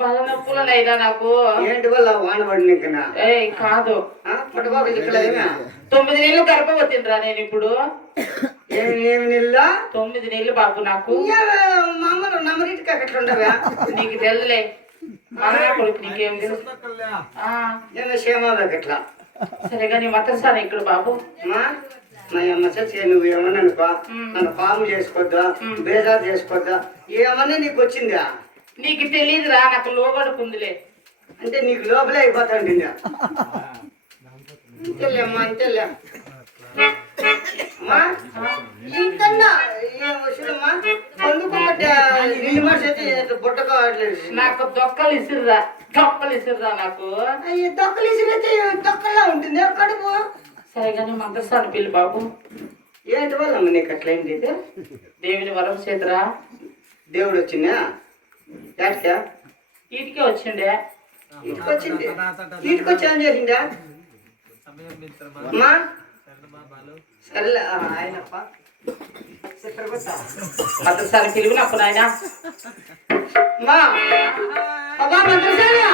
బాగా నొప్పులనైనా నాకు. ఏంటి వల్ల వాన పడినా ఏ కాదు, పుట్టబాబు ఇక్కడ 9 నెలలు గర్భవతిరా నేను ఇప్పుడు. ఏమి నెల? 9 నెలలు బాబు నాకు. మామూలు నమ్మరీటికి అట్లా ఉండవా? నీకు తెలుదులే, అన్నా కొడుకు నీకేం తెలుసు. క్షేమాదట్లా సరే కానీ మతసాన ఇక్కడ బాబు. మా అమ్మ చచ్చి నువ్వు ఏమన్నా అనుకో, నన్ను పాము చేసుకోద్దా, బేజారు చేసుకోద్దా, ఏమన్నా నీకు వచ్చిందా? నీకు తెలియదురా, నాకు లోగడుకుందిలే. అంటే నీకు లోపలే అయిపోతాండి. అంతేలేమ్మా, అంతేలే అమ్మా. ఇంకన్నా ఏమొచ్చిందమ్మా? అందుకోబట్టి నిండు మనిషి అయితే బుట్ట కావట్లేదు. నాకు దొక్కలు ఇసిరురా నాకు. అయ్యి దొక్కలు ఇసిరైతే దొక్కలా ఉంటుంది కడుపు. సరే కానీ మతసాన పిల్లి బాబు. ఏంటి వాళ్ళమ్మ నీకు అట్లయింది? దేవుని వరం చేతురా. దేవుడు వచ్చిందా? యాడ్కా ఈటికే వచ్చిండే. ఇటుకు వచ్చింది, ఇటుకు వచ్చి ఏం చేసిందా అమ్మా? సరేలే ఆయనప్ప మతసాన పిలుగునప్పుడు ఆయన మా అబ్బా మంత్రసారా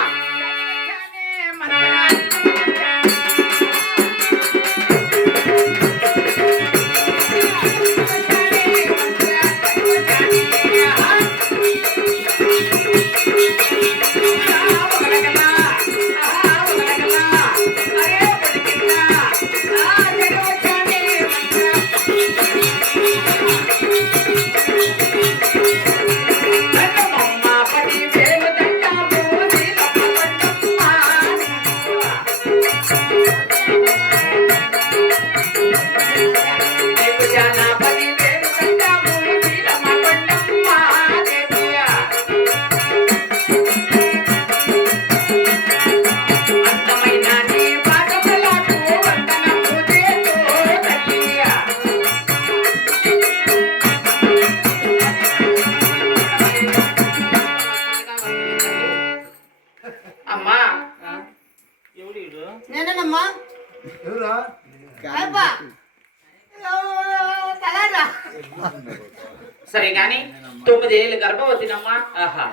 సరే గాని 9 ఏళ్ళు గర్భవతినమ్మా.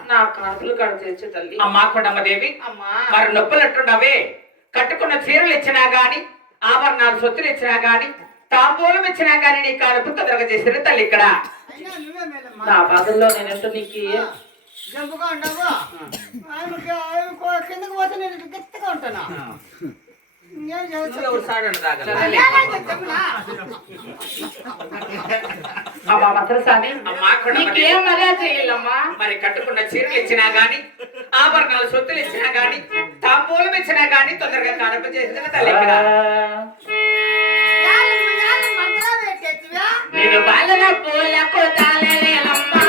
నా కాపులు కడ తెచ్చు తల్లి. అమ్మా కొండమ్మదేవి, అమ్మా మరి నొప్పులట్టుండవే. కట్టుకున్న చీరలు ఇచ్చినా గాని, ఆభరణాలు సొత్తులు ఇచ్చినా గాని, తాంబూలం ఇచ్చినా గాని నీ కడుపు తొందరగా చేసిన తల్లి ఇక్కడ. నా బాధల్లో నేనంటూ నీకు జంపుగా ఉండవు. కిందకు పోతే నేను గట్టిగా ఉంటాను. అమ్మా మతసాని నీకేం మర్యాద చేయాలమ్మా? మరి కట్టుకున్న చీరలు ఇచ్చినా గాని, ఆభరణాలు సొత్తులు ఇచ్చినా గాని, తాంబూలం ఇచ్చినా గాని తొందరగా కడుపు చేసిన తల్లి ఇక్కడ. నేను బాలన పూలకు తాళలేనమ్మా.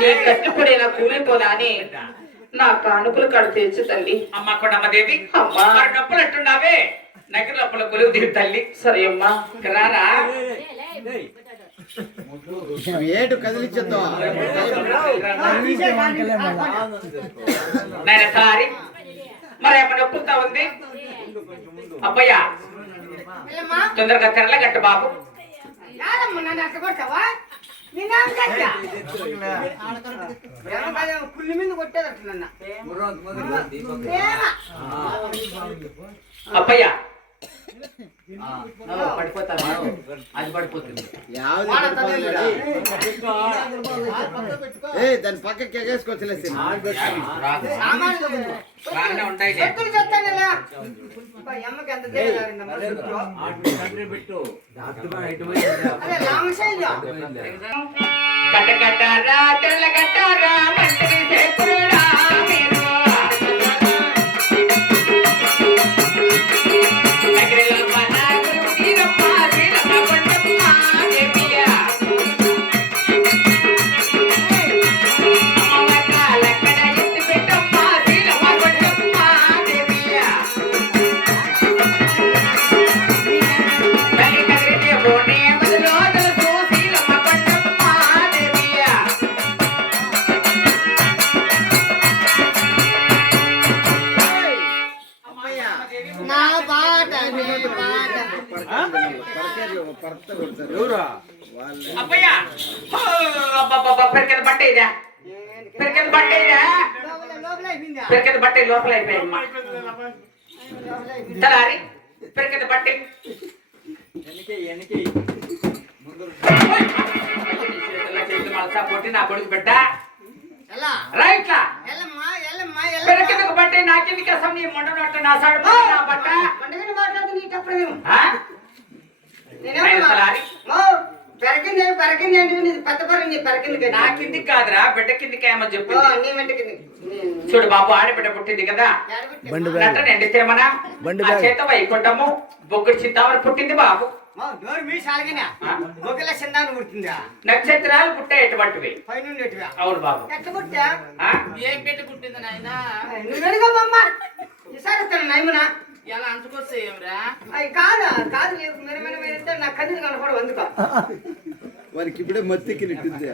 నీ కట్టుపడేలా కూలిపోదా అని నా కానుకలు కడు తెచ్చు తల్లి. అమ్మ కొండమ్మదేవి, అమ్మా మరి నొప్పులు ఎట్టుండావే? నగర లోపల కొలువు తీరు తల్లి. సరే అమ్మా రారా. ఏటు కదిలించొద్దు నేను సారి మరి అమ్మ నొప్పులతో ఉంది. అబ్బయ్య తొందరగా తెరలగట్టు బాబు. కుళ్ళి మీద కొట్టేదట్టు అబ్బయ్య పడిపోతాను అది పడిపోతుంది వాన తగిలిరా. దాని పక్కకి ఎగేసుకోవచ్చులే బాగానే ఉంటాయి చెప్పులు చెప్తానులే. అబ్బా, ఈ అమ్మకి ఎంత తెలియదారిందమ్మా చెప్పులు. అదే రామశైలి. కట్టకట్టారా తెల్ల కట్టారా మంత్రి చేతుడా మీరు నగరిలో పనాగురు వీరమ్మ వీరమ్మ కొండమ్మ దేవియ అమ్మ కాలక్కడ ఎత్తి పెట్టమ్మ వీరమ్మ కొండమ్మ దేవియ తల్లి నగరిలో బోనే మొదలు తెలుసు వీరమ్మ కొండమ్మ దేవియ నా పాట నీ పాట. అబ్బయ్యా పెరికిన బట్ట ఇదా పెరికిన బట్ట ఇదా లోపల అయిపోయిందా? పెరికిన బట్ట లోపల అయిపోయింది లోపల అయిపోయిందా? తలారి పెరికిన బట్ట పొట్టి నా కొడుకు పెట్ట ఎలా? రైట్లా ఎల్లమ్మా, ఎల్లమ్మా, పెరికిన ఎల్లమ్మా. బట్ట నాకెందుకు అసలు నీ మొండనట్టు నా సాడు నా బట్ట పండుగని మాట్లాడుతూ నీ తప్పుడేమో. ఆ? నేనేమో తలారి ఓ, పెరగింది అంటే నీది పెద్ద పరం నీ పెరగింది కదా. నా కిందికి కాదురా బిడ్డ కిందికి ఏమో చెప్పు ఓ, నీ వెంటకి చూడు బాబు ఆడబిడ్డ పుట్టింది కదా నట్టనండి తిరుమల ఆ చేత వైకుంఠము బొగ్గుడు చింతామని పుట్టింది బాబు డోర్ మీ సాలగినా ఒకళ్ళ చిందాన్ని పుట్టిందా? నక్షత్రాలు పుట్టే ఎటువంటివి పైనుండి ఎటువా? అవును బాబు ఎట్ట పుట్టా? ఆ? ఏం పెట్టి పుట్టింది నాయన నువ్వు అడుగమ్మా. ఈసారి వస్తాను నయమునా. ఎలా అంచుకొస్తే ఏమిరా అవి కాదా కాదు మీరు నా కన్నీరు కనపడవు అందుకో. వారికి ఇప్పుడే మత్తికి నెట్టింది